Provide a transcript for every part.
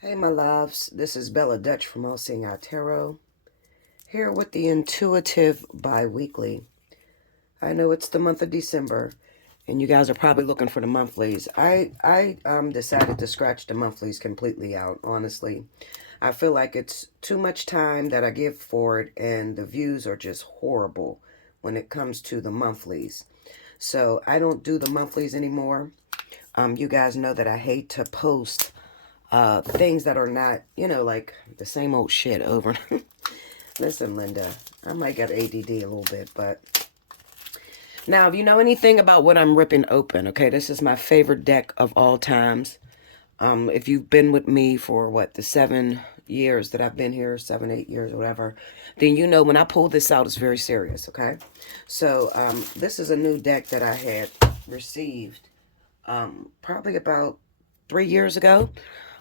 Hey my loves, this is Bella Dutch from Allseeingeyetarot, here with the Intuitive Bi-Weekly. I know it's the month of December, and you guys are probably looking for the monthlies. I decided to scratch the monthlies completely out, honestly. I feel like it's too much time that I give for it, and the views are just horrible when it comes to the monthlies. So I don't do the monthlies anymore. You guys know that I hate to post things that are not, like the same old shit over. Listen, Linda, I might get ADD a little bit, but now, if you know anything about what I'm ripping open, okay, this is my favorite deck of all times. If you've been with me for what, the 7 years that I've been here, 7, 8 years, whatever, then you know when I pull this out, it's very serious, okay? So, this is a new deck that I had received probably about 3 years ago.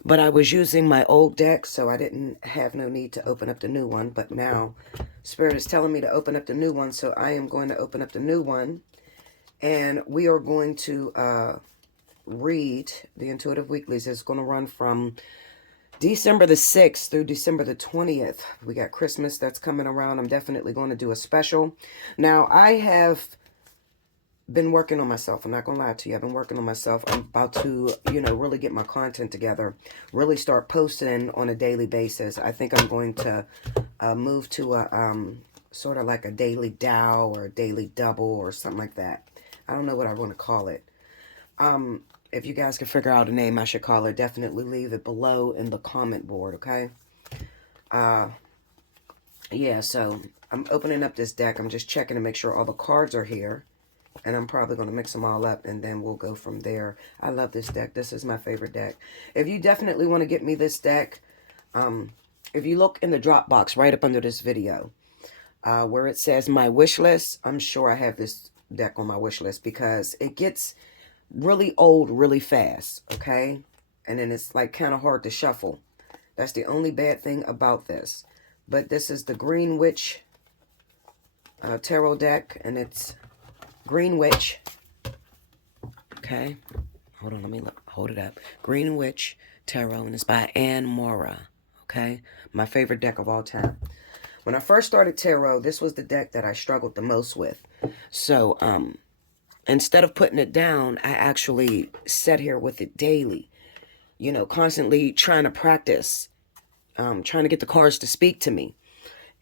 But I was using my old deck, so I didn't have no need to open up the new one. But now, Spirit is telling me to open up the new one, so I am going to open up the new one. And we are going to read the Intuitive Weeklies. It's going to run from December the 6th through December the 20th. We got Christmas that's coming around. I'm definitely going to do a special. Now, I have been working on myself. I'm not gonna lie to you. I've been working on myself. I'm about to, really get my content together, really start posting on a daily basis. I think I'm going to move to a sort of like a daily Dow or a daily double or something like that. I don't know what I want to call it. If you guys can figure out a name I should call it, definitely leave it below in the comment board, okay? Yeah, so I'm opening up this deck. I'm just checking to make sure all the cards are here. And I'm probably going to mix them all up, and then we'll go from there. I love this deck. This is my favorite deck. If you definitely want to get me this deck, if you look in the drop box right up under this video, where it says my wish list, I'm sure I have this deck on my wish list because it gets really old really fast, okay? And then it's like kind of hard to shuffle. That's the only bad thing about this. But this is the Green Witch tarot deck, and it's Green Witch. Okay. Hold on, let me hold it up. Green Witch Tarot, and it's by Anne Mora. Okay. My favorite deck of all time. When I first started tarot, this was the deck that I struggled the most with. So, instead of putting it down, I actually sat here with it daily. Constantly trying to practice. Trying to get the cards to speak to me.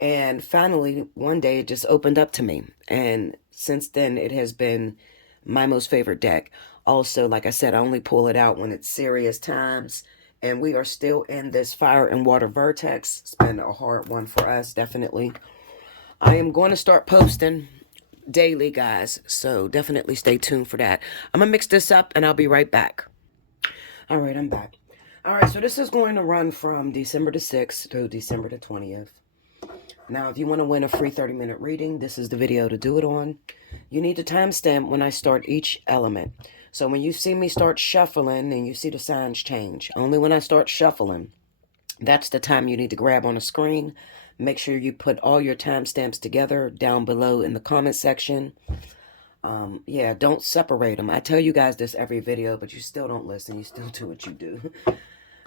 And finally, one day, it just opened up to me. And since then, it has been my most favorite deck. Also, like I said, I only pull it out when it's serious times. And we are still in this Fire and Water Vertex. It's been a hard one for us, definitely. I am going to start posting daily, guys. So definitely stay tuned for that. I'm going to mix this up, and I'll be right back. All right, I'm back. All right, so this is going to run from December the 6th through December the 20th. Now, if you want to win a free 30-minute reading, this is the video to do it on. You need to timestamp when I start each element. So when you see me start shuffling and you see the signs change, only when I start shuffling, that's the time you need to grab on the screen. Make sure you put all your timestamps together down below in the comment section. Yeah, don't separate them. I tell you guys this every video, but you still don't listen. You still do what you do.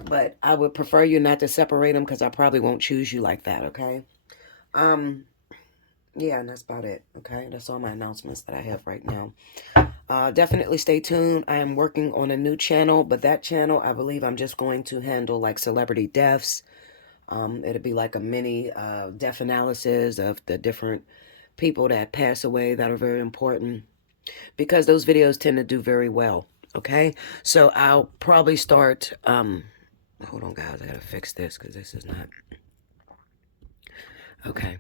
But I would prefer you not to separate them because I probably won't choose you like that, okay? Yeah, and that's about it, okay? That's all my announcements that I have right now. Definitely stay tuned. I am working on a new channel, but that channel, I believe I'm just going to handle, like, celebrity deaths. It'll be like a mini death analysis of the different people that pass away that are very important, because those videos tend to do very well, okay? So I'll probably start, hold on, guys. I gotta fix this because this is not... Okay.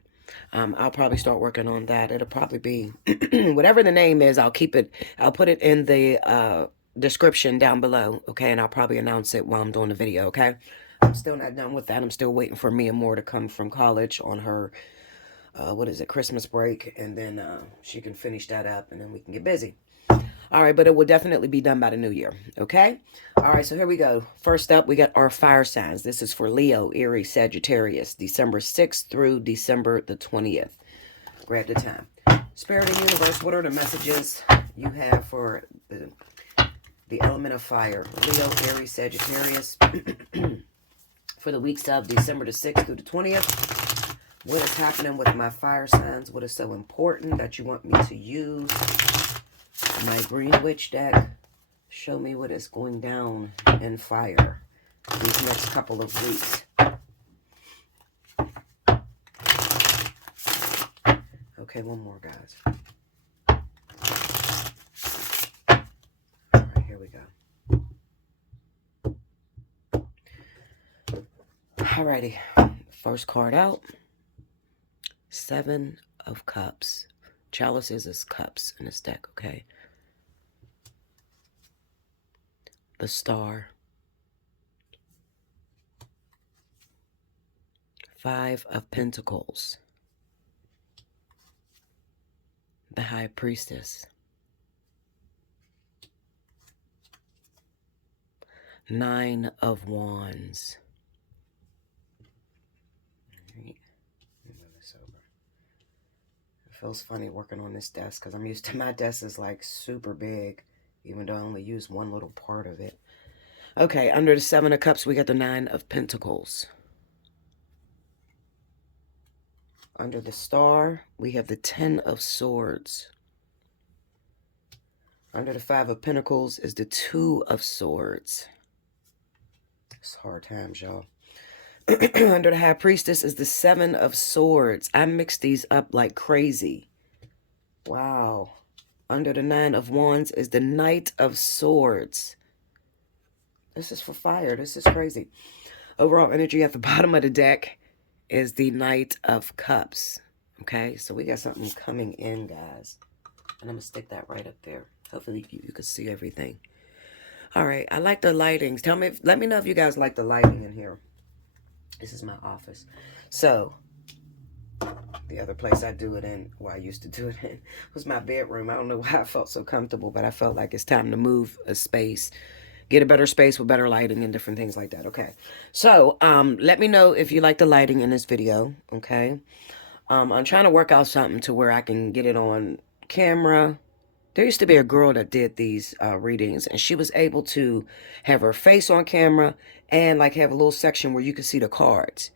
I'll probably start working on that. It'll probably be whatever the name is. I'll keep it. I'll put it in the description down below. Okay. And I'll probably announce it while I'm doing the video. Okay. I'm still not done with that. I'm still waiting for Mia Moore to come from college on her, what is it, Christmas break. And then she can finish that up and then we can get busy. All right, but it will definitely be done by the new year, okay? All right, so here we go. First up, we got our fire signs. This is for Leo, Aries, Sagittarius, December 6th through December the 20th. Grab the time. Spirit and universe, what are the messages you have for the element of fire? Leo, Aries, Sagittarius. for the weeks of December the 6th through the 20th. What is happening with my fire signs? What is so important that you want me to use? My Green Witch deck. Show me what is going down in fire these next couple of weeks. Okay, one more, guys. All right, here we go. Alrighty, first card out. 7 of Cups. Chalices is cups in this deck, okay? The Star. 5 of Pentacles. The High Priestess. 9 of Wands. All right. Let me move this over. It feels funny working on this desk because I'm used to my desk is like super big, even though I only use one little part of it. Okay, under the 7 of Cups, we got the 9 of Pentacles. Under the Star, we have the 10 of Swords. Under the 5 of Pentacles is the 2 of Swords. It's hard times, y'all. Under the High Priestess is the 7 of Swords. I mixed these up like crazy. Wow. Under the 9 of Wands is the Knight of Swords. This is for fire. This is crazy. Overall energy at the bottom of the deck is the Knight of Cups. Okay, so we got something coming in, guys. And I'm going to stick that right up there. Hopefully you can see everything. All right, I like the lightings. Let me know if you guys like the lighting in here. This is my office. So, the other place I do it in, well, I used to do it in, was my bedroom. I don't know why I felt so comfortable, but I felt like it's time to move a space. Get a better space with better lighting and different things like that. Okay. So, let me know if you like the lighting in this video. Okay. I'm trying to work out something to where I can get it on camera. There used to be a girl that did these readings, and she was able to have her face on camera and like have a little section where you could see the cards.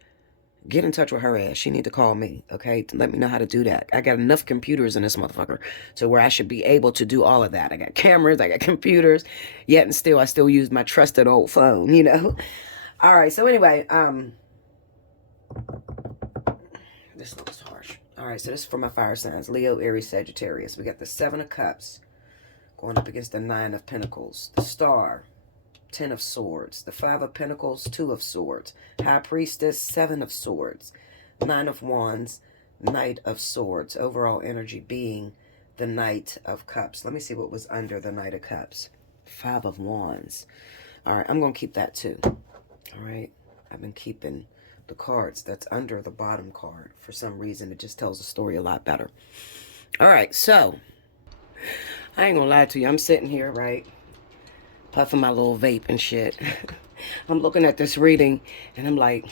Get in touch with her ass. She need to call me, okay? Let me know how to do that. I got enough computers in this motherfucker to where I should be able to do all of that. I got cameras, I got computers, yet and still I still use my trusted old phone, you know? All right, so anyway, this looks harsh. All right, so this is for my fire signs. Leo, Aries, Sagittarius. We got the 7 of Cups going up against the 9 of Pentacles. The Star, 10 of Swords. The 5 of Pentacles, 2 of Swords. High Priestess, 7 of Swords. 9 of Wands, Knight of Swords. Overall energy being the Knight of Cups. Let me see what was under the Knight of Cups. 5 of Wands. All right, I'm going to keep that too. All right, I've been keeping the cards that's under the bottom card. For some reason, it just tells the story a lot better. All right, so I ain't gonna lie to you. I'm sitting here, right, puffing my little vape and shit. I'm looking at this reading, and I'm like,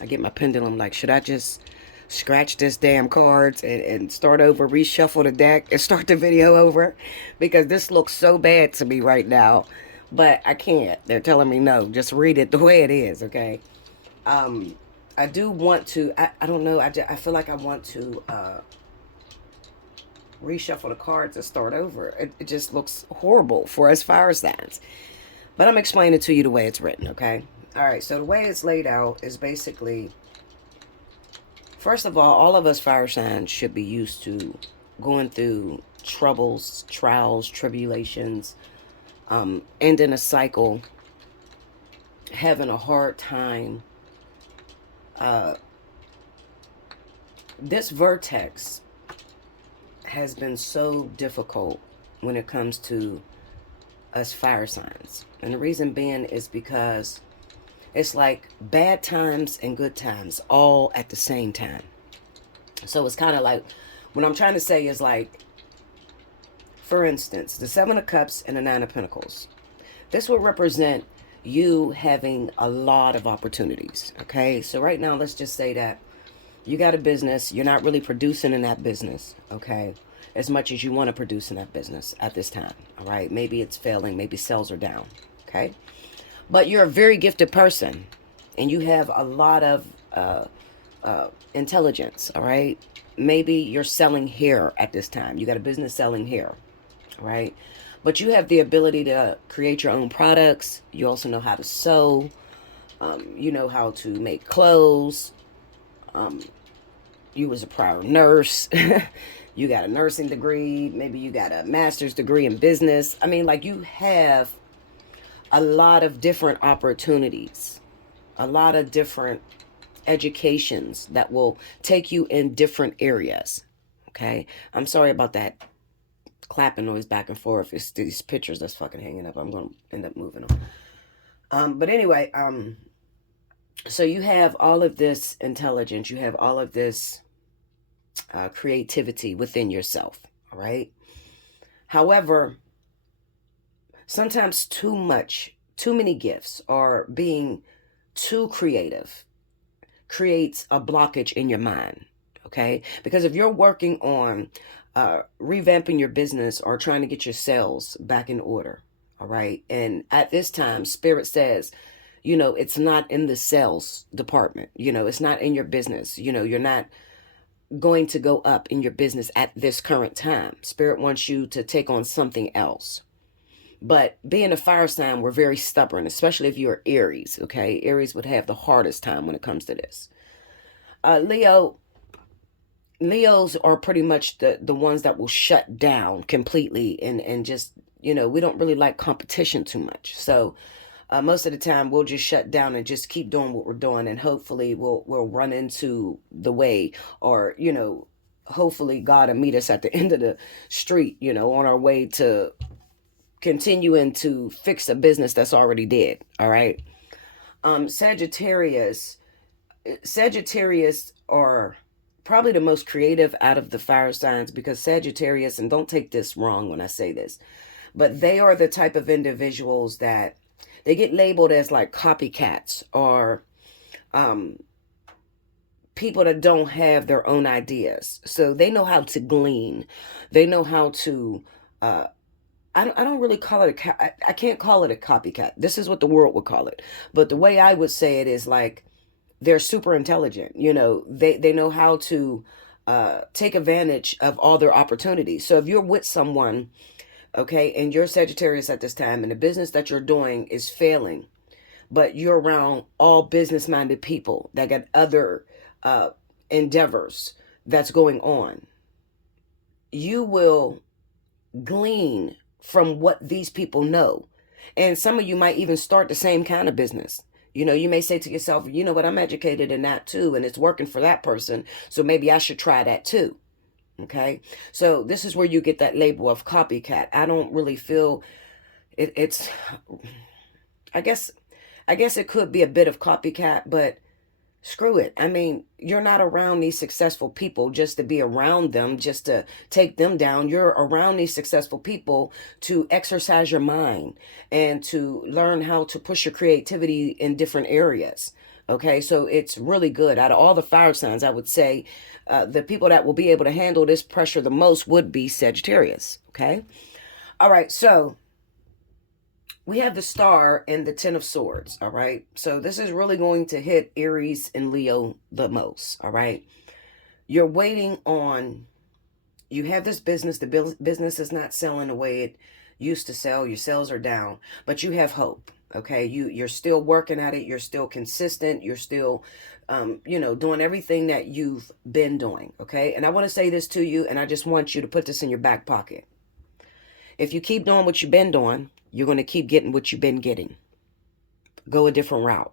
I get my pendulum, like, should I just scratch this damn cards and start over, reshuffle the deck, and start the video over? Because this looks so bad to me right now, but I can't. They're telling me no, just read it the way it is, okay? I do want to, I don't know, I feel like I want to reshuffle the cards and start over. It just looks horrible for us fire signs. But I'm explaining it to you the way it's written, okay? All right, so the way it's laid out is basically, first of all of us fire signs should be used to going through troubles, trials, tribulations, ending a cycle, having a hard time. This vertex has been so difficult when it comes to us fire signs. And the reason being is because it's like bad times and good times all at the same time. So it's kind of like, what I'm trying to say is like, for instance, the 7 of Cups and the 9 of Pentacles. This will represent you having a lot of opportunities, okay? So right now, let's just say that you got a business, you're not really producing in that business, okay, as much as you want to produce in that business at this time, all right? Maybe it's failing, maybe sales are down, okay? But you're a very gifted person, and you have a lot of intelligence, all right? Maybe you're selling hair at this time. You got a business selling hair, right? But you have the ability to create your own products. You also know how to sew. You know how to make clothes. You was a prior nurse. You got a nursing degree. Maybe you got a master's degree in business. I mean, like, you have a lot of different opportunities, a lot of different educations that will take you in different areas. Okay. I'm sorry about that clapping noise back and forth. It's these pictures that's fucking hanging up. I'm going to end up moving them. But anyway, so you have all of this intelligence, you have all of this creativity within yourself. All right. However, sometimes too many gifts, or being too creative, creates a blockage in your mind. Okay. Because if you're working on revamping your business or trying to get your sales back in order, all right, and at this time, Spirit says, it's not in the sales department. It's not in your business. You're not going to go up in your business at this current time. Spirit wants you to take on something else. But being a fire sign, we're very stubborn, especially if you're Aries, okay? Aries would have the hardest time when it comes to this. Leos are pretty much the ones that will shut down completely, and just, we don't really like competition too much. So most of the time we'll just shut down and just keep doing what we're doing, and hopefully we'll run into the way, or hopefully God will meet us at the end of the street, on our way to continuing to fix a business that's already dead. All right. Sagittarius are probably the most creative out of the fire signs, because Sagittarius, and don't take this wrong when I say this, but they are the type of individuals that they get labeled as like copycats, or people that don't have their own ideas. So they know how to glean. They know how to, I don't really call it I can't call it a copycat. This is what the world would call it. But the way I would say it is like, they're super intelligent. They know how to take advantage of all their opportunities. So if you're with someone, okay, and you're Sagittarius at this time, and the business that you're doing is failing, but you're around all business-minded people that got other endeavors that's going on, you will glean from what these people know. And some of you might even start the same kind of business. You may say to yourself, you know what, I'm educated in that too, and it's working for that person, so maybe I should try that too. Okay. So this is where you get that label of copycat. I don't really feel it's, I guess it could be a bit of copycat, but screw it. I mean, you're not around these successful people just to be around them, just to take them down. You're around these successful people to exercise your mind and to learn how to push your creativity in different areas. Okay, so it's really good. Out of all the fire signs, I would say the people that will be able to handle this pressure the most would be Sagittarius. Okay, all right, so we have the Star and the Ten of Swords. All right, so this is really going to hit Aries and Leo the most. All right, you're waiting on, you have this business, the business is not selling the way it used to sell. Your sales are down, but you have hope. Okay, you're still working at it. You're still consistent. You're still, doing everything that you've been doing. Okay, and I want to say this to you, and I just want you to put this in your back pocket. If you keep doing what you've been doing, you're going to keep getting what you've been getting. Go a different route.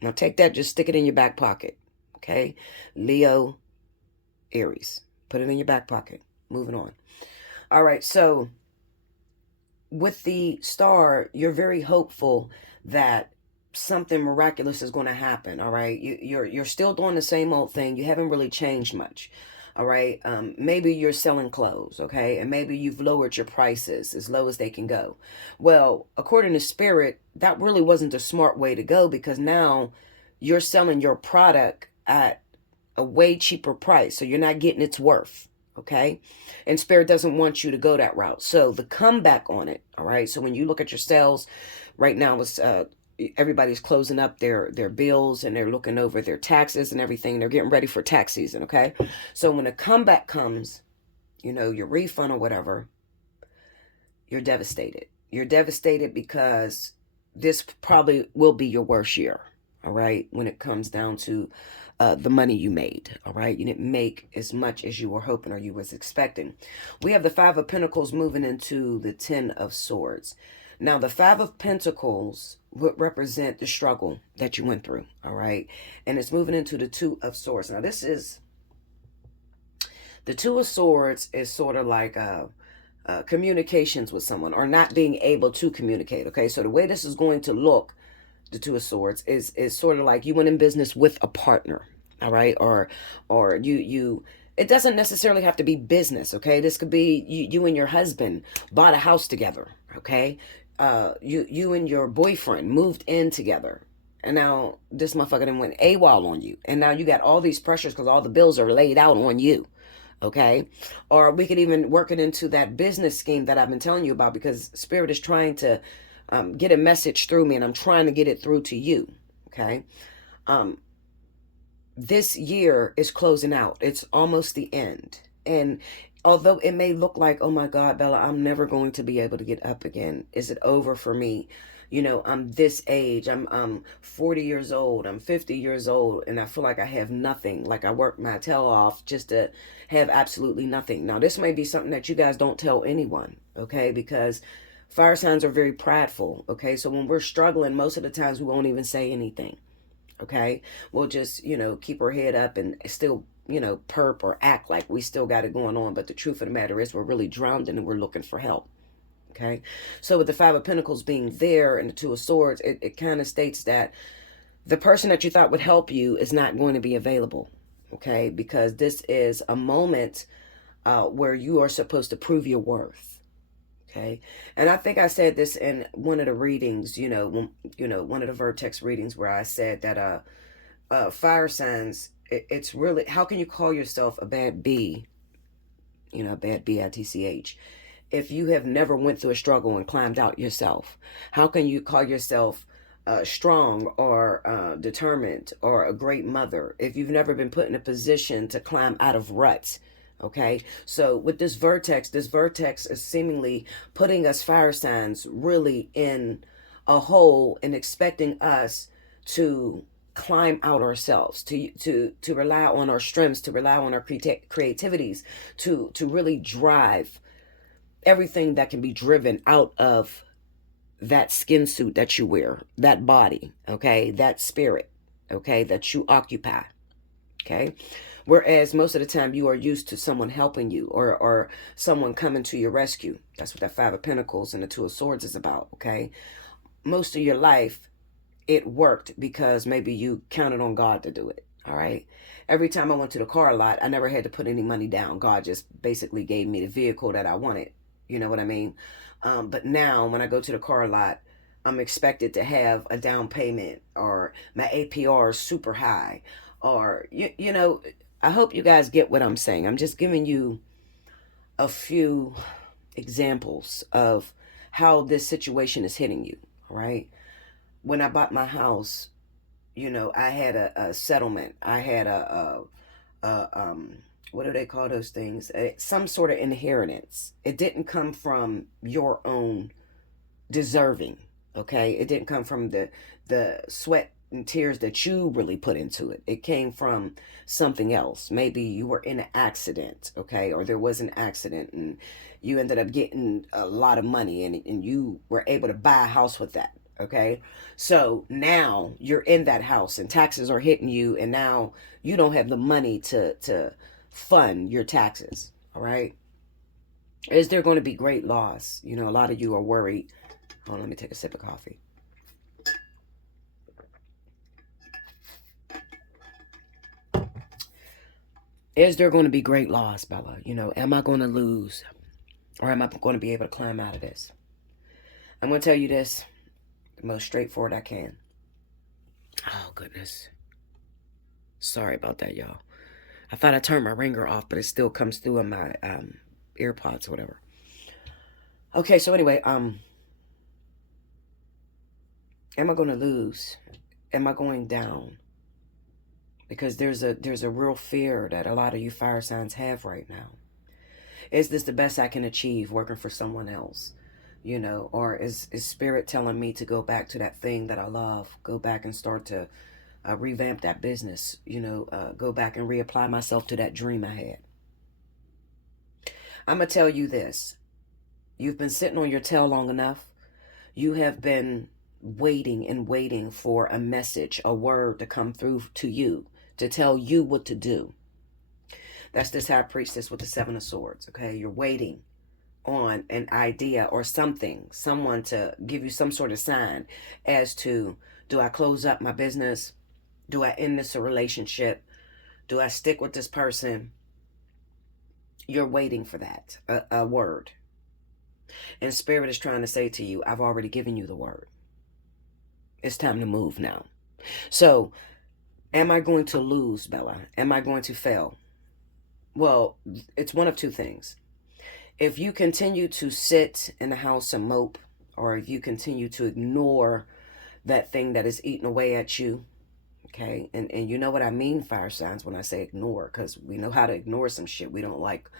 Now take that, just stick it in your back pocket. Okay, Leo, Aries, put it in your back pocket. Moving on. All right, so with the Star, you're very hopeful that something miraculous is going to happen. All right, you're still doing the same old thing. You haven't really changed much. All right, maybe you're selling clothes, okay, and maybe you've lowered your prices as low as they can go. Well, according to Spirit, that really wasn't a smart way to go, because now you're selling your product at a way cheaper price, so you're not getting its worth. Okay, and Spirit doesn't want you to go that route. So the comeback on it, all right, so when you look at your sales right now, it's everybody's closing up their bills, and they're looking over their taxes and everything. They're getting ready for tax season, okay? So when a comeback comes, your refund or whatever, you're devastated. You're devastated because this probably will be your worst year, all right, when it comes down to the money you made, all right? You didn't make as much as you were hoping or you was expecting. We have the Five of Pentacles moving into the Ten of Swords. Now, the Five of Pentacles would represent the struggle that you went through, all right? And it's moving into the Two of Swords. Now, the Two of Swords is sort of like communications with someone, or not being able to communicate, okay? So the way this is going to look, the Two of Swords, is sort of like you went in business with a partner, all right? Or you it doesn't necessarily have to be business, okay? This could be you and your husband bought a house together, okay? You and your boyfriend moved in together, and now this motherfucker then went AWOL on you, and now you got all these pressures because all the bills are laid out on you, okay? Or we could even work it into that business scheme that I've been telling you about, because Spirit is trying to get a message through me, and I'm trying to get it through to you, okay? This year is closing out. It's almost the end. And although it may look like, oh my God, Bella, I'm never going to be able to get up again. Is it over for me? I'm this age. I'm 40 years old. I'm 50 years old. And I feel like I have nothing. Like I work my tail off just to have absolutely nothing. Now, this may be something that you guys don't tell anyone, okay? Because fire signs are very prideful, okay? So when we're struggling, most of the times we won't even say anything, okay? We'll just, keep our head up and still, perp or act like we still got it going on. But the truth of the matter is we're really drowning and we're looking for help, okay? So with the Five of Pentacles being there and the Two of Swords, it kind of states that the person that you thought would help you is not going to be available, okay? Because this is a moment where you are supposed to prove your worth. Okay. And I think I said this in one of the readings, one of the Vertex readings, where I said that fire signs, it's really, how can you call yourself a bad B, a bad BITCH, if you have never went through a struggle and climbed out yourself? How can you call yourself strong or determined or a great mother if you've never been put in a position to climb out of ruts? Okay, so with this vertex is seemingly putting us fire signs really in a hole and expecting us to climb out ourselves, to rely on our strengths, to rely on our creativities, to really drive everything that can be driven out of that skin suit that you wear, that body, okay, that spirit, okay, that you occupy, okay? Whereas most of the time you are used to someone helping you, or someone coming to your rescue. That's what that Five of Pentacles and the Two of Swords is about, okay? Most of your life, it worked because maybe you counted on God to do it, all right? Every time I went to the car lot, I never had to put any money down. God just basically gave me the vehicle that I wanted. You know what I mean? But now when I go to the car lot, I'm expected to have a down payment, or my APR is super high, or, I hope you guys get what I'm saying. I'm just giving you a few examples of how this situation is hitting you, all right? When I bought my house, I had a settlement. I had what do they call those things? Some sort of inheritance. It didn't come from your own deserving, okay? It didn't come from the sweat and tears that you really put into it. It came from something else. Maybe you were in an accident, okay? Or there was an accident and you ended up getting a lot of money, and you were able to buy a house with that, okay? So now you're in that house and taxes are hitting you, and now you don't have the money to fund your taxes, all right? Is there going to be great loss? A lot of you are worried. Hold on, let me take a sip of coffee. Is there going to be great loss, Bella? Am I going to lose? Or am I going to be able to climb out of this? I'm going to tell you this the most straightforward I can. Oh, goodness. Sorry about that, y'all. I thought I turned my ringer off, but it still comes through on my AirPods or whatever. Okay, so anyway, Am I going to lose? Am I going down? Because there's a real fear that a lot of you fire signs have right now. Is this the best I can achieve working for someone else? You know, or is spirit telling me to go back to that thing that I love, go back and start to revamp that business, you know, go back and reapply myself to that dream I had? I'm going to tell you this. You've been sitting on your tail long enough. You have been waiting and waiting for a message, a word to come through to you, to tell you what to do. That's this High Priestess with the Seven of Swords, okay? You're waiting on an idea or something, someone to give you some sort of sign as to, do I close up my business? Do I end this relationship? Do I stick with this person? You're waiting for that, a word. And Spirit is trying to say to you, I've already given you the word. It's time to move now. So, am I going to lose, Bella? Am I going to fail? Well, it's one of two things. If you continue to sit in the house and mope, or if you continue to ignore that thing that is eating away at you, okay? And you know what I mean, fire signs, when I say ignore, because we know how to ignore some shit we don't like.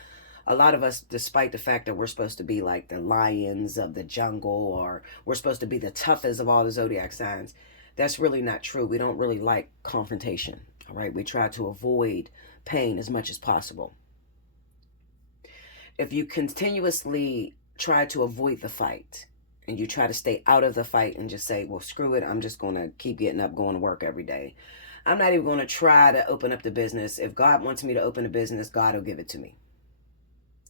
A lot of us, despite the fact that we're supposed to be like the lions of the jungle, or we're supposed to be the toughest of all the zodiac signs, that's really not true. We don't really like confrontation, all right? We try to avoid pain as much as possible. If you continuously try to avoid the fight, and you try to stay out of the fight and just say, well, screw it, I'm just going to keep getting up, going to work every day. I'm not even going to try to open up the business. If God wants me to open a business, God will give it to me.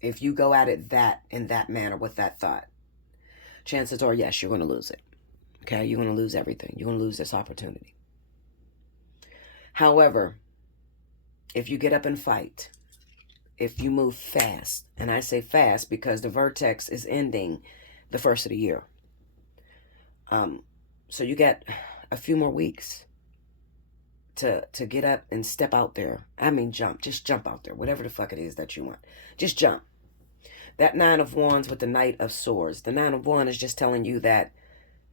If you go at it in that manner with that thought, chances are, yes, you're going to lose it. Okay, you're going to lose everything. You're going to lose this opportunity. However, if you get up and fight, if you move fast, and I say fast because the vertex is ending the first of the year. So you got a few more weeks to get up and step out there. I mean, jump. Just jump out there. Whatever the fuck it is that you want. Just jump. That Nine of Wands with the Knight of Swords. The Nine of Wands is just telling you that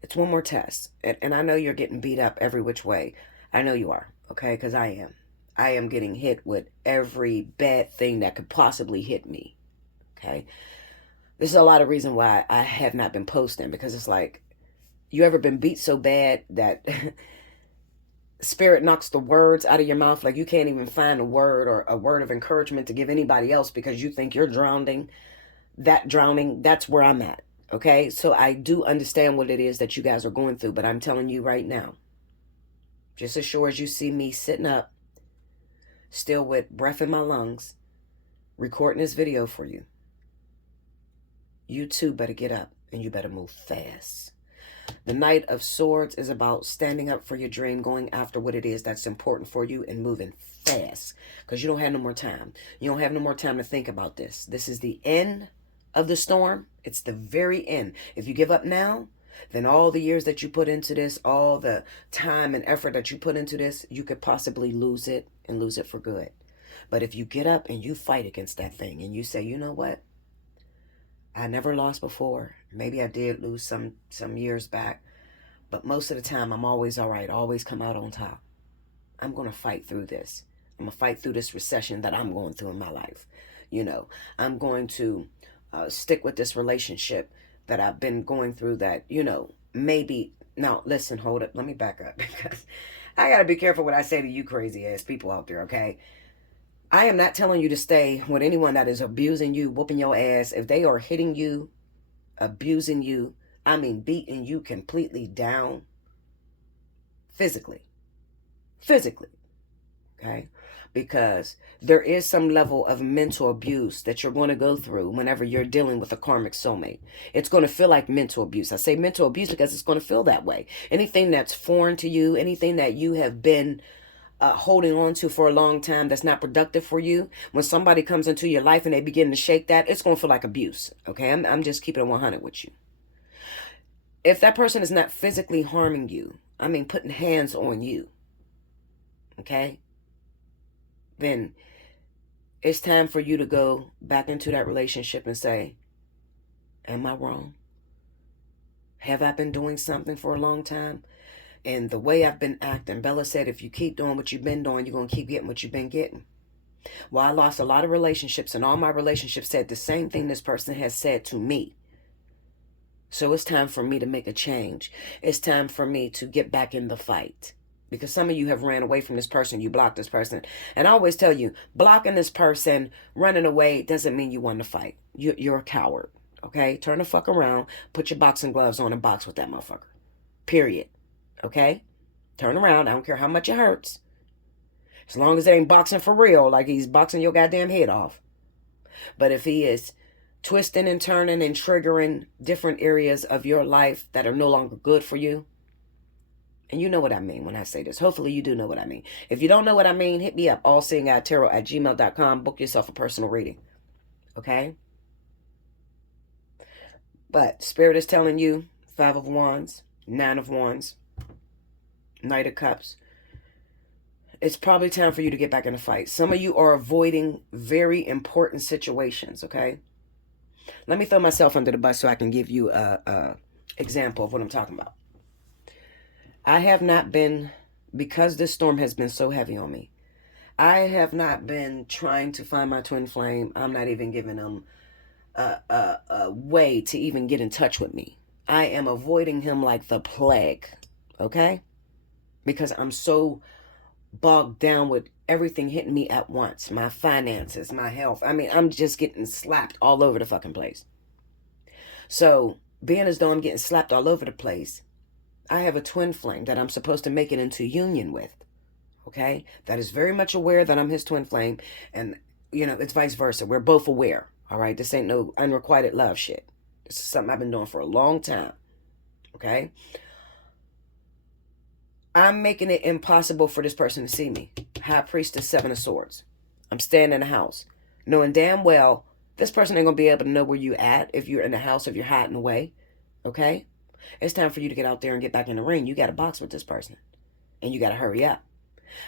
it's one more test. And I know you're getting beat up every which way. I know you are, okay? Because I am. I am getting hit with every bad thing that could possibly hit me, okay? This is a lot of reason why I have not been posting, because it's like, you ever been beat so bad that Spirit knocks the words out of your mouth, like you can't even find a word or a word of encouragement to give anybody else because you think you're drowning. That's where I'm at, okay? So I do understand what it is that you guys are going through, but I'm telling you right now, just as sure as you see me sitting up, still with breath in my lungs, recording this video for you, you too better get up and you better move fast. The Knight of Swords is about standing up for your dream, going after what it is that's important for you, and moving fast, because you don't have no more time. You don't have no more time to think about this. This is the end of the storm. It's the very end. If you give up now, then all the years that you put into this, all the time and effort that you put into this, you could possibly lose it, and lose it for good. But if you get up and you fight against that thing and you say, you know what? I never lost before. Maybe I did lose some years back, but most of the time I'm always all right, always come out on top. I'm going to fight through this. I'm going to fight through this recession that I'm going through in my life. You know, I'm going to stick with this relationship that I've been going through that, you know, maybe. Now, listen, hold up. Let me back up, because I got to be careful what I say to you crazy ass people out there, okay? I am not telling you to stay with anyone that is abusing you, whooping your ass. If they are hitting you, abusing you, I mean beating you completely down physically, okay? Because there is some level of mental abuse that you're going to go through whenever you're dealing with a karmic soulmate. It's going to feel like mental abuse. I say mental abuse because it's going to feel that way. Anything that's foreign to you, anything that you have been holding on to for a long time that's not productive for you, when somebody comes into your life and they begin to shake that, it's going to feel like abuse, okay? I'm just keeping it 100 with you. If that person is not physically harming you, I mean putting hands on you, okay, then it's time for you to go back into that relationship and say, am I wrong? Have I been doing something for a long time? And the way I've been acting, Bella said, if you keep doing what you've been doing, you're going to keep getting what you've been getting. Well, I lost a lot of relationships, and all my relationships said the same thing this person has said to me. So it's time for me to make a change. It's time for me to get back in the fight. Because some of you have ran away from this person. You blocked this person. And I always tell you, blocking this person, running away, doesn't mean you won the fight. You're a coward. Okay? Turn the fuck around. Put your boxing gloves on and box with that motherfucker. Period. Okay? Turn around. I don't care how much it hurts. As long as it ain't boxing for real, like he's boxing your goddamn head off. But if he is twisting and turning and triggering different areas of your life that are no longer good for you, and you know what I mean when I say this. Hopefully you do know what I mean. If you don't know what I mean, hit me up, allseeingeyetarot@gmail.com. Book yourself a personal reading. Okay? But Spirit is telling you, 5 of Wands, 9 of Wands, Knight of Cups. It's probably time for you to get back in the fight. Some of you are avoiding very important situations, okay? Let me throw myself under the bus so I can give you a example of what I'm talking about. I have not been, because this storm has been so heavy on me, I have not been trying to find my twin flame. I'm not even giving them a way to even get in touch with me. I am avoiding him like the plague, okay? Because I'm so bogged down with everything hitting me at once. My finances, my health. I mean, I'm just getting slapped all over the fucking place. So, being as though I'm getting slapped all over the place, I have a twin flame that I'm supposed to make it into union with. Okay? That is very much aware that I'm his twin flame. And, you know, it's vice versa. We're both aware. All right? This ain't no unrequited love shit. This is something I've been doing for a long time. Okay? I'm making it impossible for this person to see me. High Priestess, 7 of Swords. I'm staying in the house, knowing damn well this person ain't going to be able to know where you at if you're in the house, if you're hiding away. Okay? It's time for you to get out there and get back in the ring. You got to box with this person. And you got to hurry up.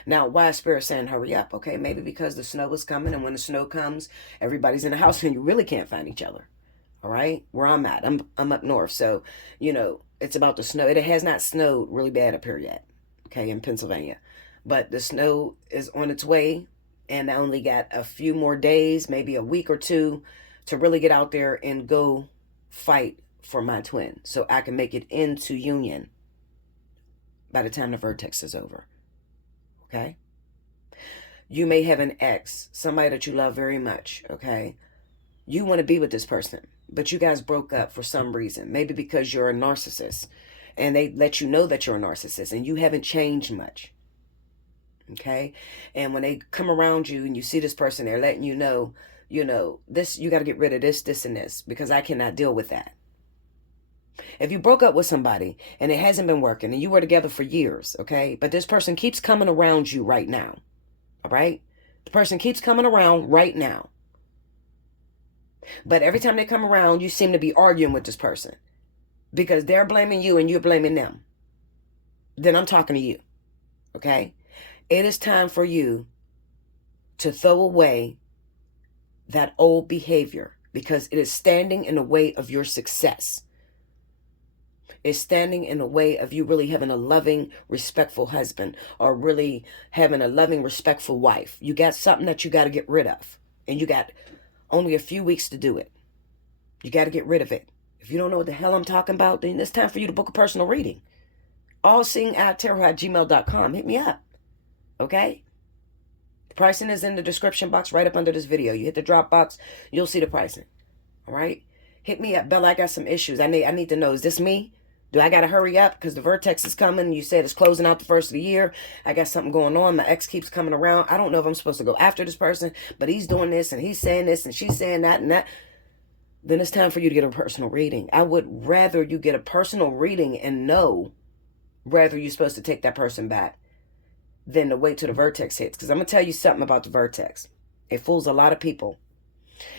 Now, why is Spirit saying hurry up? Okay, maybe because the snow is coming, and when the snow comes, everybody's in the house and you really can't find each other. All right? Where I'm at. I'm up north. So, you know, it's about the snow. It has not snowed really bad up here yet. Okay, in Pennsylvania. But the snow is on its way, and I only got a few more days, maybe a week or two, to really get out there and go fight for my twin so I can make it into union by the time the vertex is over. Okay? You may have an ex, somebody that you love very much, okay? You want to be with this person, but you guys broke up for some reason. Maybe because you're a narcissist. And they let you know that you're a narcissist and you haven't changed much. Okay? And when they come around you and you see this person, they're letting you know, this, you got to get rid of this, this, and this, because I cannot deal with that. If you broke up with somebody and it hasn't been working and you were together for years, okay? But this person keeps coming around you right now. All right? The person keeps coming around right now. But every time they come around, you seem to be arguing with this person. Because they're blaming you and you're blaming them. Then I'm talking to you. Okay? It is time for you to throw away that old behavior because it is standing in the way of your success. It's standing in the way of you really having a loving, respectful husband or really having a loving, respectful wife. You got something that you got to get rid of. And you got only a few weeks to do it. You got to get rid of it. If you don't know what the hell I'm talking about, then it's time for you to book a personal reading. Allseeingeyetarot@gmail.com. Hit me up. Okay? The pricing is in the description box right up under this video. You hit the drop box, you'll see the pricing. All right? Hit me up. Bella, I got some issues. I need to know, is this me? Do I got to hurry up because the vertex is coming? You said it's closing out the first of the year. I got something going on. My ex keeps coming around. I don't know if I'm supposed to go after this person, but he's doing this and he's saying this and she's saying that and that. Then it's time for you to get a personal reading. I would rather you get a personal reading and know whether you're supposed to take that person back than to wait till the vertex hits. Because I'm going to tell you something about the vertex. It fools a lot of people.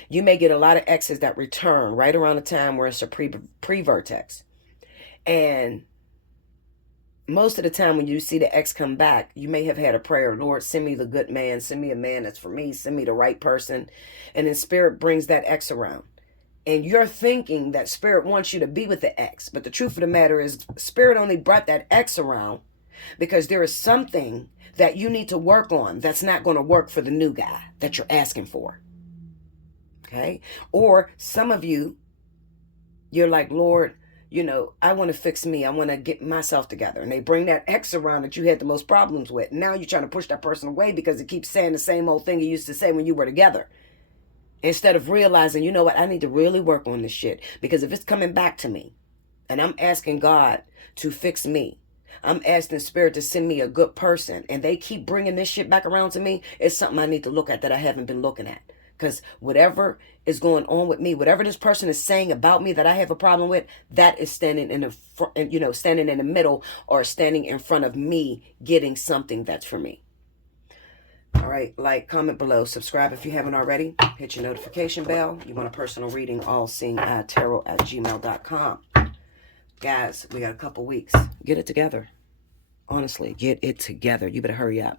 You may get a lot of exes that return right around the time where it's a pre-vertex. And most of the time when you see the ex come back, you may have had a prayer, Lord, send me the good man, send me a man that's for me, send me the right person. And then Spirit brings that ex around. And you're thinking that Spirit wants you to be with the ex. But the truth of the matter is, Spirit only brought that ex around because there is something that you need to work on that's not going to work for the new guy that you're asking for. Okay? Or some of you, you're like, Lord, you know, I want to fix me. I want to get myself together. And they bring that ex around that you had the most problems with. Now you're trying to push that person away because it keeps saying the same old thing you used to say when you were together. Instead of realizing, you know what, I need to really work on this shit. Because if it's coming back to me and I'm asking God to fix me, I'm asking Spirit to send me a good person, and they keep bringing this shit back around to me, it's something I need to look at that I haven't been looking at. Because whatever is going on with me, whatever this person is saying about me that I have a problem with, that is standing in the front, you know, standing in the middle or standing in front of me getting something that's for me. All right, like, comment below, subscribe if you haven't already, hit your notification bell. You want a personal reading, allseeingeyetarot@gmail.com. Guys, we got a couple weeks. Get it together. Honestly, get it together. You better hurry up.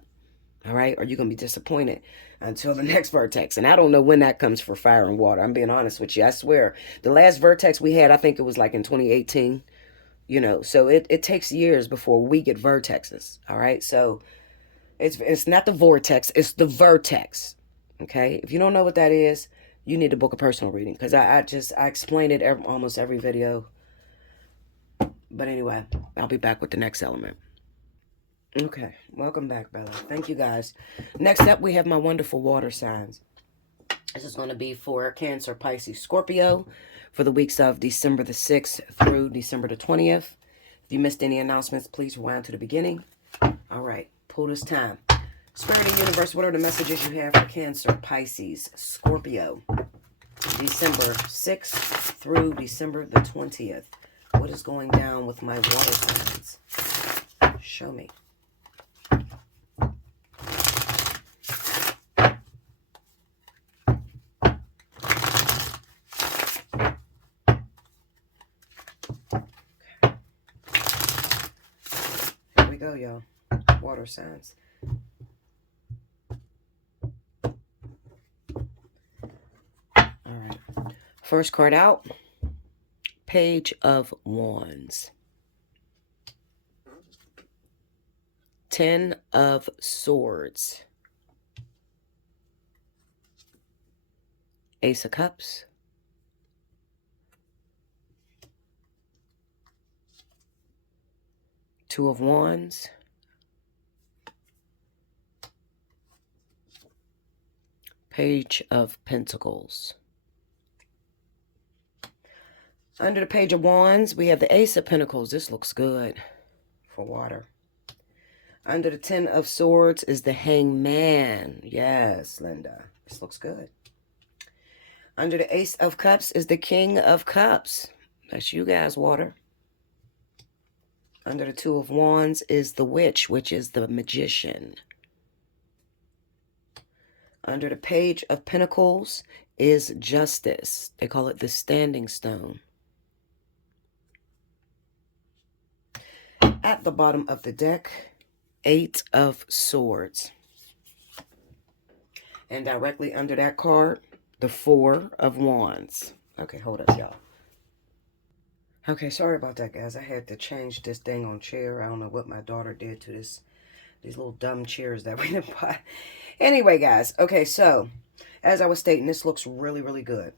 All right, or you're going to be disappointed until the next vertex. And I don't know when that comes for fire and water. I'm being honest with you. I swear, the last vertex we had, I think it was like in 2018. You know, so it takes years before we get vertexes. All right, so it's not the vortex, it's the vertex. Okay, if you don't know what that is, you need to book a personal reading, because I explain it almost every video. But anyway, I'll be back with the next element. Okay, welcome back, Bella. Thank you, guys. Next up, we have my wonderful water signs. This is going to be for Cancer, Pisces, Scorpio for the weeks of December the 6th through December the 20th. If you missed any announcements, please rewind to the beginning. All right, pull this time. Spirit and Universe, what are the messages you have for Cancer, Pisces, Scorpio, December 6th through December the 20th? What is going down with my water signs? Show me. Here we go, y'all. Water signs. All right. First card out. Page of Wands. 10 of Swords. Ace of Cups. Two of Wands. Page of Pentacles. Under the Page of Wands, we have the Ace of Pentacles. This looks good for water. Under the 10 of Swords is the Hangman. Yes, Linda. This looks good. Under the Ace of Cups is the King of Cups. That's you guys, water. Under the Two of Wands is the Witch, which is the Magician. Under the Page of Pentacles is Justice. They call it the Standing Stone. At the bottom of the deck, 8 of Swords. And directly under that card, the 4 of Wands. Okay, hold up, y'all. Okay, sorry about that, guys. I had to change this dang on chair. I don't know what my daughter did to these little dumb chairs that we didn't buy. Anyway, guys. Okay, so as I was stating, this looks really, really good.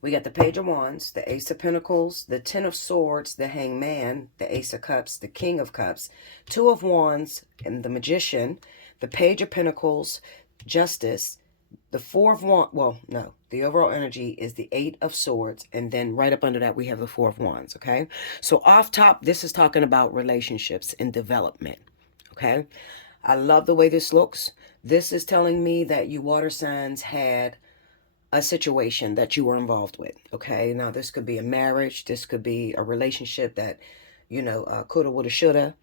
We got the Page of Wands, the Ace of Pentacles, the 10 of Swords, the Hangman, the Ace of Cups, the King of Cups, 2 of Wands, and the Magician, the Page of Pentacles, Justice, the 4 of Wands. Well, no, the overall energy is the 8 of Swords, and then right up under that we have the 4 of Wands, okay? So off top, this is talking about relationships and development, okay? I love the way this looks. This is telling me that you water signs had a situation that you were involved with, okay? Now, this could be a marriage. This could be a relationship that, you know, coulda, woulda, shoulda,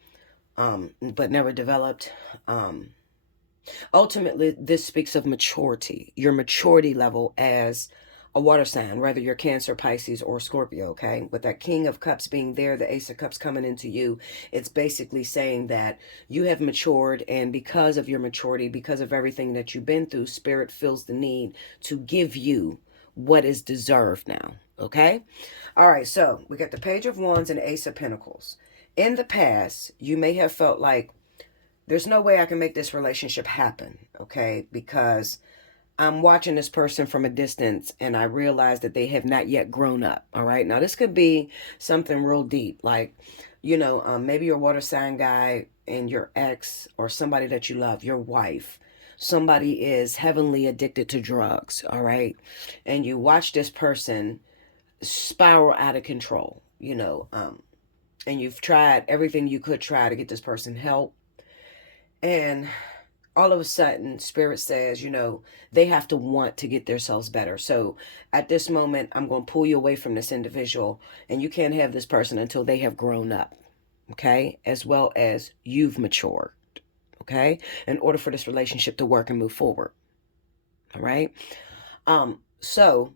but never developed. Ultimately, this speaks of maturity, your maturity level as a water sign, whether you're Cancer, Pisces, or Scorpio, okay? With that King of Cups being there, the Ace of Cups coming into you, it's basically saying that you have matured, and because of your maturity, because of everything that you've been through, Spirit feels the need to give you what is deserved now. Okay? All right, so we got the Page of Wands and Ace of Pentacles. In the past, you may have felt like there's no way I can make this relationship happen, okay? Because I'm watching this person from a distance and I realize that they have not yet grown up. All right. Now, this could be something real deep, like, maybe your water sign guy and your ex or somebody that you love, your wife. Somebody is heavily addicted to drugs. All right. And you watch this person spiral out of control, and you've tried everything you could try to get this person help. And all of a sudden, Spirit says, they have to want to get themselves better. So at this moment, I'm going to pull you away from this individual, and you can't have this person until they have grown up, okay? As well as you've matured, okay? In order for this relationship to work and move forward, all right? So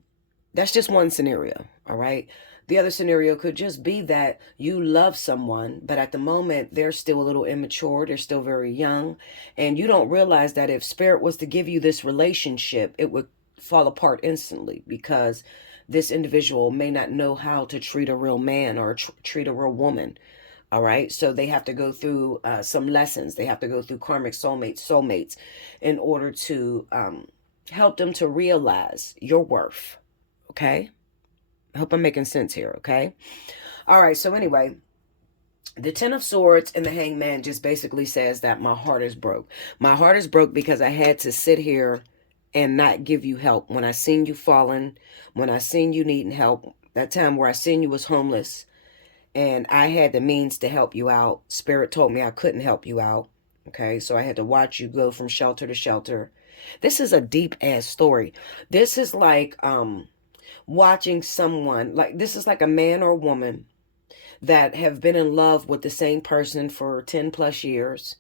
that's just one scenario, all right? The other scenario could just be that you love someone, but at the moment, they're still a little immature. They're still very young. And you don't realize that if Spirit was to give you this relationship, it would fall apart instantly because this individual may not know how to treat a real man or treat a real woman. All right. So they have to go through some lessons. They have to go through karmic soulmates in order to help them to realize your worth. Okay. I hope I'm making sense here, okay? All right, so anyway, the Ten of Swords and the Hangman just basically says that my heart is broke. My heart is broke because I had to sit here and not give you help. When I seen you falling, when I seen you needing help, that time where I seen you was homeless, and I had the means to help you out. Spirit told me I couldn't help you out, okay? So I had to watch you go from shelter to shelter. This is a deep-ass story. This is like, watching someone, like this is like a man or a woman that have been in love with the same person for 10 plus years,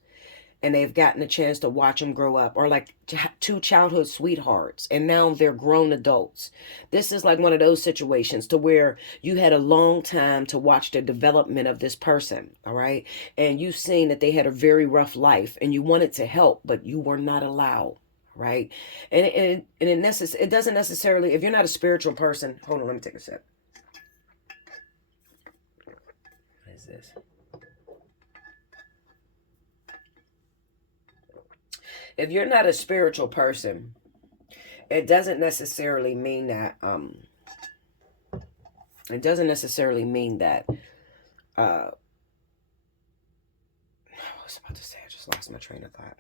and they've gotten a chance to watch them grow up, or like two childhood sweethearts and now they're grown adults. This is like one of those situations to where you had a long time to watch the development of this person, all right? And you've seen that they had a very rough life and you wanted to help, but you were not allowed. Right. And it doesn't necessarily, if you're not a spiritual person, hold on, let me take a sip. What is this? If you're not a spiritual person, it doesn't necessarily mean that, I was about to say, I just lost my train of thought.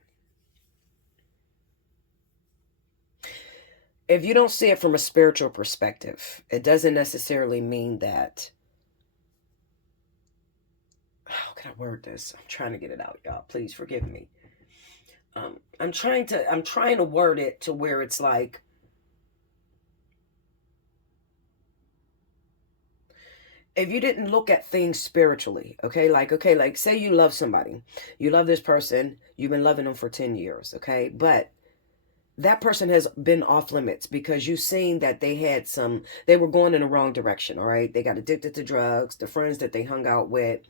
If you don't see it from a spiritual perspective, it doesn't necessarily mean that, how can I word this? I'm trying to get it out, y'all. Please forgive me. I'm trying to word it to where it's like, if you didn't look at things spiritually, okay, like say you love somebody, you love this person, you've been loving them for 10 years, okay, but that person has been off limits because you've seen that they were going in the wrong direction, all right? They got addicted to drugs, the friends that they hung out with,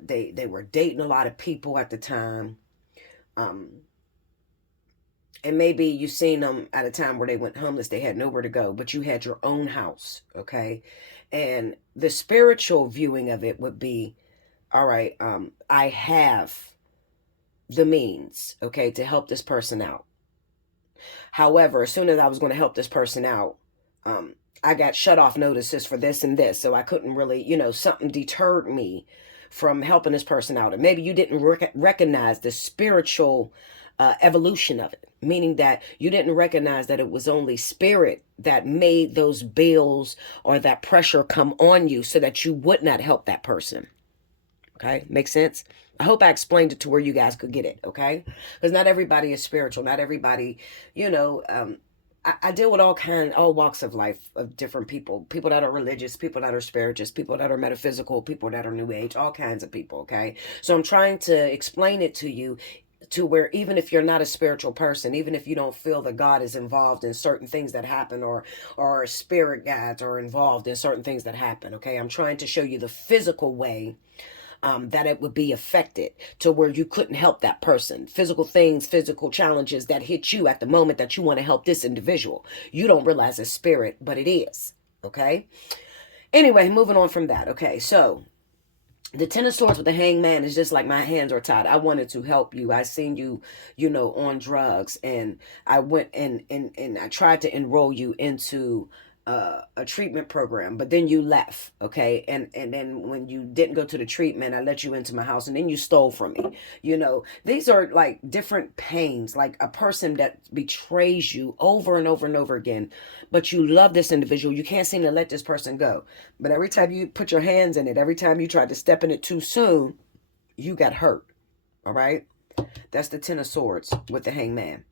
they were dating a lot of people at the time, and maybe you seen them at a time where they went homeless, they had nowhere to go, but you had your own house, okay? And the spiritual viewing of it would be, all right, I have the means, okay, to help this person out. However, as soon as I was going to help this person out, I got shut off notices for this and this. So I couldn't really, something deterred me from helping this person out. And maybe you didn't recognize the spiritual evolution of it, meaning that you didn't recognize that it was only spirit that made those bills or that pressure come on you so that you would not help that person. Okay, makes sense? I hope I explained it to where you guys could get it, okay? Because not everybody is spiritual. Not everybody, I deal with all walks of life of different people. People that are religious, people that are spirituous, people that are metaphysical, people that are new age, all kinds of people, okay? So I'm trying to explain it to you to where even if you're not a spiritual person, even if you don't feel that God is involved in certain things that happen or spirit guides are involved in certain things that happen, okay? I'm trying to show you the physical way that it would be affected to where you couldn't help that person. Physical things, physical challenges that hit you at the moment that you want to help this individual. You don't realize it's spirit, but it is. Okay. Anyway, moving on from that. Okay. So the Ten of Swords with the Hangman is just like my hands are tied. I wanted to help you. I seen you, on drugs, and I went and I tried to enroll you into a treatment program, but then you left, okay? And then when you didn't go to the treatment, I let you into my house, and then you stole from me. These are like different pains, like a person that betrays you over and over and over again, but you love this individual. You can't seem to let this person go. But every time you put your hands in it, every time you tried to step in it too soon, you got hurt, all right? That's the Ten of Swords with the Hangman.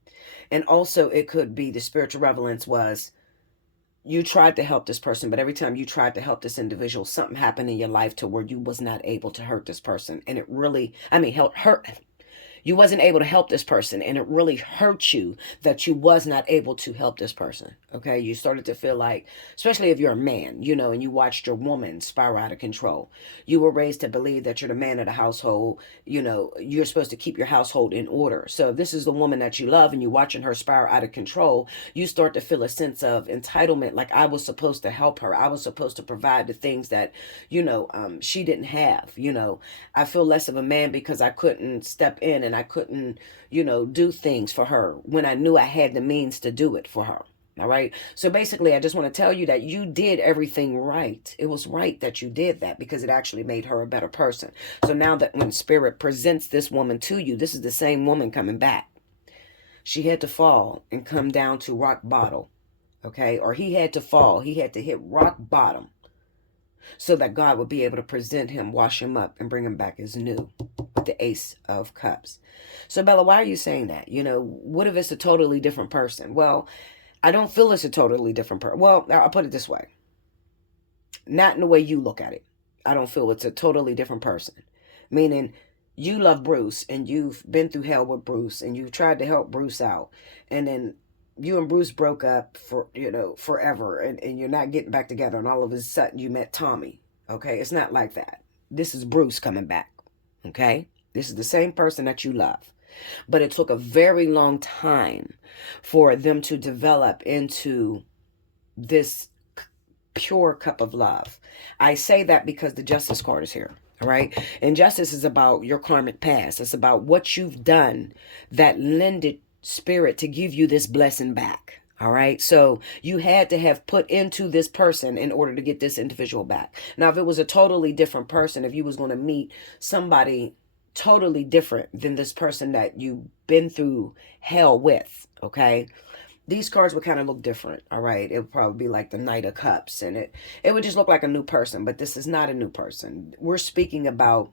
And also it could be the spiritual relevance was you tried to help this person, but every time you tried to help this individual, something happened in your life to where you was not able to hurt this person. And it really, hurt. You wasn't able to help this person, and it really hurt you that you was not able to help this person. Okay, you started to feel like, especially if you're a man, and you watched your woman spiral out of control. You were raised to believe that you're the man of the household. You're supposed to keep your household in order. So if this is the woman that you love and you're watching her spiral out of control, you start to feel a sense of entitlement, like I was supposed to help her. I was supposed to provide the things that, she didn't have. I feel less of a man because I couldn't step in and I couldn't, do things for her when I knew I had the means to do it for her. All right. So basically, I just want to tell you that you did everything right. It was right that you did that because it actually made her a better person. So now that when spirit presents this woman to you, this is the same woman coming back. She had to fall and come down to rock bottom. Okay. Or he had to fall. He had to hit rock bottom so that God would be able to present him, wash him up, and bring him back as new with the Ace of Cups. So, Bella, why are you saying that? What if it's a totally different person? Well, I don't feel it's a totally different person. Well, I'll put it this way. Not in the way you look at it. I don't feel it's a totally different person. Meaning, you love Bruce, and you've been through hell with Bruce, and you've tried to help Bruce out. And then you and Bruce broke up for, forever, and you're not getting back together, and all of a sudden you met Tommy. Okay, it's not like that. This is Bruce coming back. Okay, this is the same person that you love, but it took a very long time for them to develop into this pure cup of love. I say that because the Justice card is here. All right, and justice is about your karmic past. It's about what you've done that lended spirit to give you this blessing back. All right. So you had to have put into this person in order to get this individual back. Now, if it was a totally different person, if you was going to meet somebody totally different than this person that you've been through hell with, okay, these cards would kind of look different. All right. It would probably be like the Knight of Cups, and it would just look like a new person. But this is not a new person. We're speaking about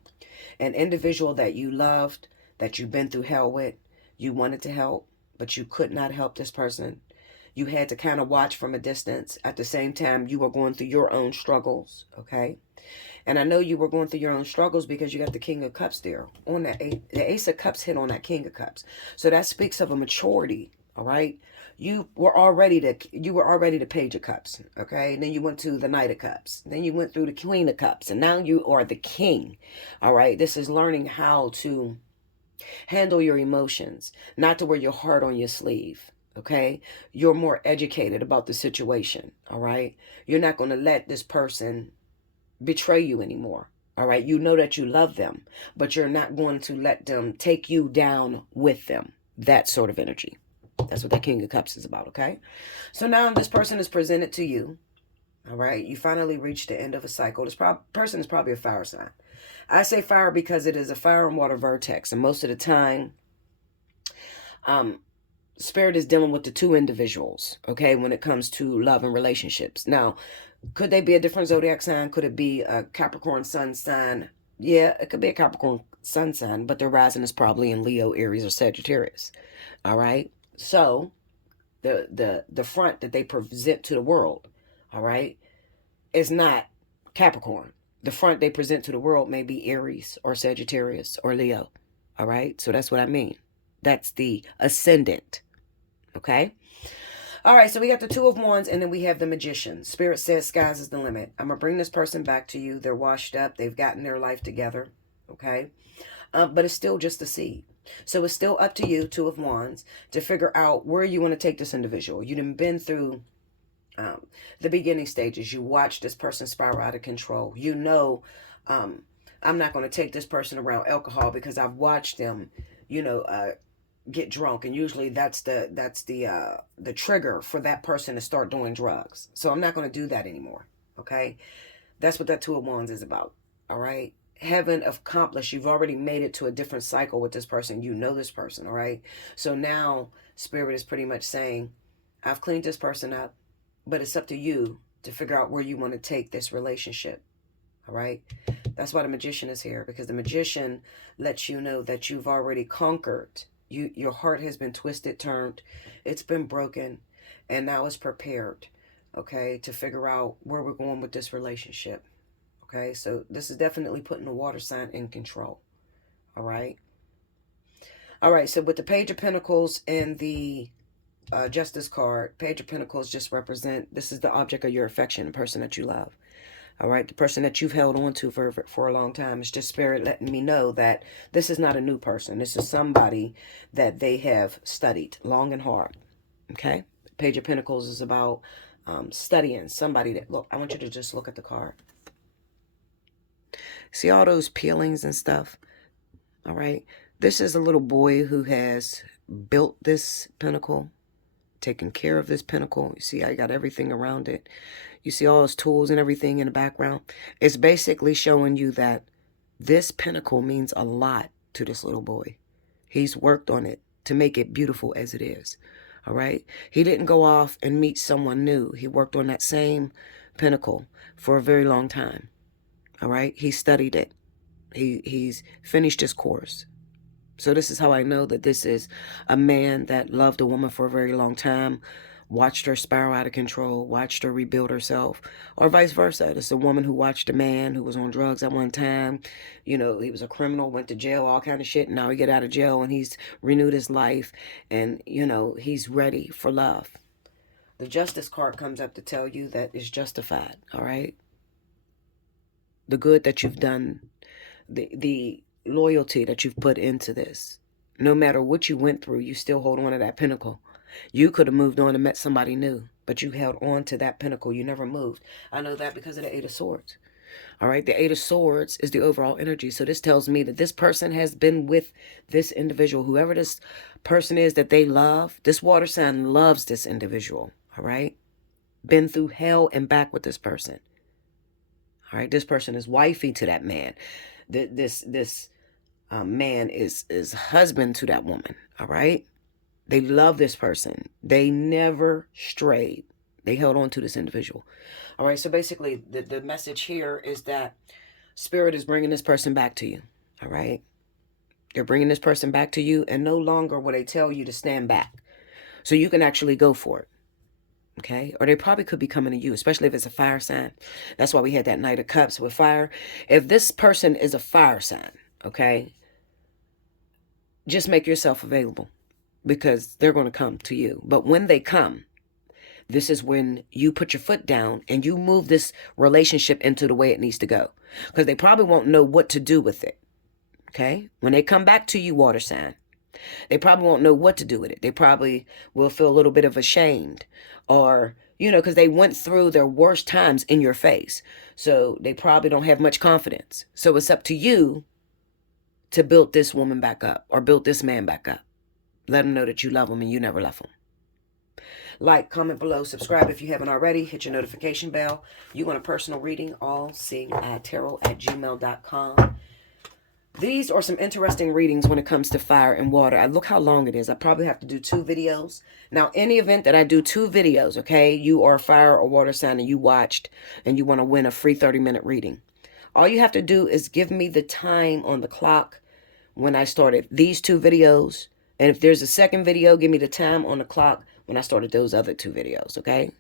an individual that you loved, that you've been through hell with. You wanted to help, but you could not help this person. You had to kind of watch from a distance. At the same time, you were going through your own struggles, okay? And I know you were going through your own struggles because you got the King of Cups there. On that, the Ace of Cups hit on that King of Cups. So that speaks of a maturity, all right? You were already the Page of Cups, okay? And then you went to the Knight of Cups. Then you went through the Queen of Cups. And now you are the King, all right? This is learning how to handle your emotions, not to wear your heart on your sleeve, okay? You're more educated about the situation, all right? You're not going to let this person betray you anymore, all right? You know that you love them, but you're not going to let them take you down with them. That sort of energy. That's what that King of Cups is about, okay? So now this person is presented to you, all right? You finally reached the end of a cycle. This person is probably a fire sign. I say fire because it is a fire and water vertex. And most of the time, spirit is dealing with the two individuals, okay, when it comes to love and relationships. Now, could they be a different zodiac sign? Could it be a Capricorn sun sign? Yeah, it could be a Capricorn sun sign, but their rising is probably in Leo, Aries, or Sagittarius. All right. So the front that they present to the world, all right, is not Capricorn. The front they present to the world may be Aries or Sagittarius or Leo. All right. So that's what I mean. That's the ascendant. Okay. All right. So we got the Two of Wands, and then we have the Magician. Spirit says sky's is the limit. I'm going to bring this person back to you. They're washed up. They've gotten their life together. okay? But it's still just a seed. So it's still up to you, Two of Wands, to figure out where you want to take this individual. You've been through the beginning stages. You watch this person spiral out of control. You know, I'm not going to take this person around alcohol because I've watched them, you know, get drunk, and usually that's the trigger for that person to start doing drugs. So I'm not going to do that anymore. Okay, that's what that Two of Wands is about. All right. Heaven accomplished. You've already made it to a different cycle with this person. You know this person. All right. So now Spirit is pretty much saying, I've cleaned this person up, but it's up to you to figure out where you want to take this relationship. All right. That's why the Magician is here, because the Magician lets you know that you've already conquered. Your heart has been twisted, turned, it's been broken, and now it's prepared, okay, to figure out where we're going with this relationship. Okay, so this is definitely putting the water sign in control. All right. All right, so with the Page of Pentacles and the Justice card, Page of Pentacles just represent, this is the object of your affection, the person that you love. All right, the person that you've held on to for a long time. It's just Spirit letting me know that this is not a new person. This is somebody that they have studied long and hard. Okay, Page of Pentacles is about studying somebody that, look, I want you to just look at the card. See all those peelings and stuff? All right, this is a little boy who has built this pentacle, taking care of this pentacle. You see, I got everything around it. You see all his tools and everything in the background. It's basically showing you that this pentacle means a lot to this little boy. He's worked on it to make it beautiful as it is. All right. He didn't go off and meet someone new. He worked on that same pentacle for a very long time. All right. He studied it. He's finished his course. So this is how I know that this is a man that loved a woman for a very long time, watched her spiral out of control, watched her rebuild herself, or vice versa. It's a woman who watched a man who was on drugs at one time. You know, he was a criminal, went to jail, all kind of shit. And now he get out of jail and he's renewed his life, and, you know, he's ready for love. The Justice card comes up to tell you that it's justified, all right? The good that you've done, the loyalty that you've put into this. No matter what you went through, you still hold on to that pinnacle. You could have moved on and met somebody new, but you held on to that pinnacle. You never moved. I know that because of the Eight of Swords. All right, the Eight of Swords is the overall energy. So this tells me that this person has been with this individual, whoever this person is that they love. This water sign loves this individual. All right, been through hell and back with this person. All right, this person is wifey to that man. This man is husband to that woman. All right. They love this person. They never strayed. They held on to this individual. All right. So basically the message here is that Spirit is bringing this person back to you. All right. They're bringing this person back to you, and no longer will they tell you to stand back. So you can actually go for it. Okay. Or they probably could be coming to you, especially if it's a fire sign. That's why we had that Knight of Cups with fire. If this person is a fire sign, okay, just make yourself available, because they're going to come to you. But when they come, this is when you put your foot down and you move this relationship into the way it needs to go, because they probably won't know what to do with it. Okay. When they come back to you, water sign, they probably won't know what to do with it. They probably will feel a little bit of ashamed, or, you know, because they went through their worst times in your face. So they probably don't have much confidence. So it's up to you to build this woman back up, or build this man back up. Let them know that you love them and you never left them. Like, comment below, subscribe if you haven't already. Hit your notification bell. You want a personal reading? Allseeingeyetarot@gmail.com. These are some interesting readings when it comes to fire and water. Look how long it is. I probably have to do 2 videos. Now, any event that I do 2 videos, okay, you are a fire or water sign and you watched and you want to win a free 30-minute reading. All you have to do is give me the time on the clock when I started these 2 videos. And if there's a second video, give me the time on the clock when I started those other 2 videos, okay?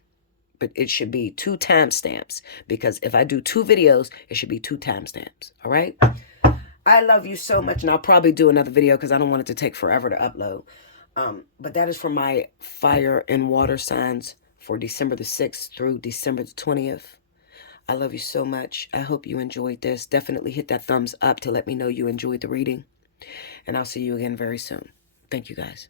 But it should be 2 timestamps, because if I do 2 videos, it should be 2 timestamps, all right? I love you so much, and I'll probably do another video because I don't want it to take forever to upload. But that is for my fire and water signs for December the 6th through December the 20th. I love you so much. I hope you enjoyed this. Definitely hit that thumbs up to let me know you enjoyed the reading. And I'll see you again very soon. Thank you, guys.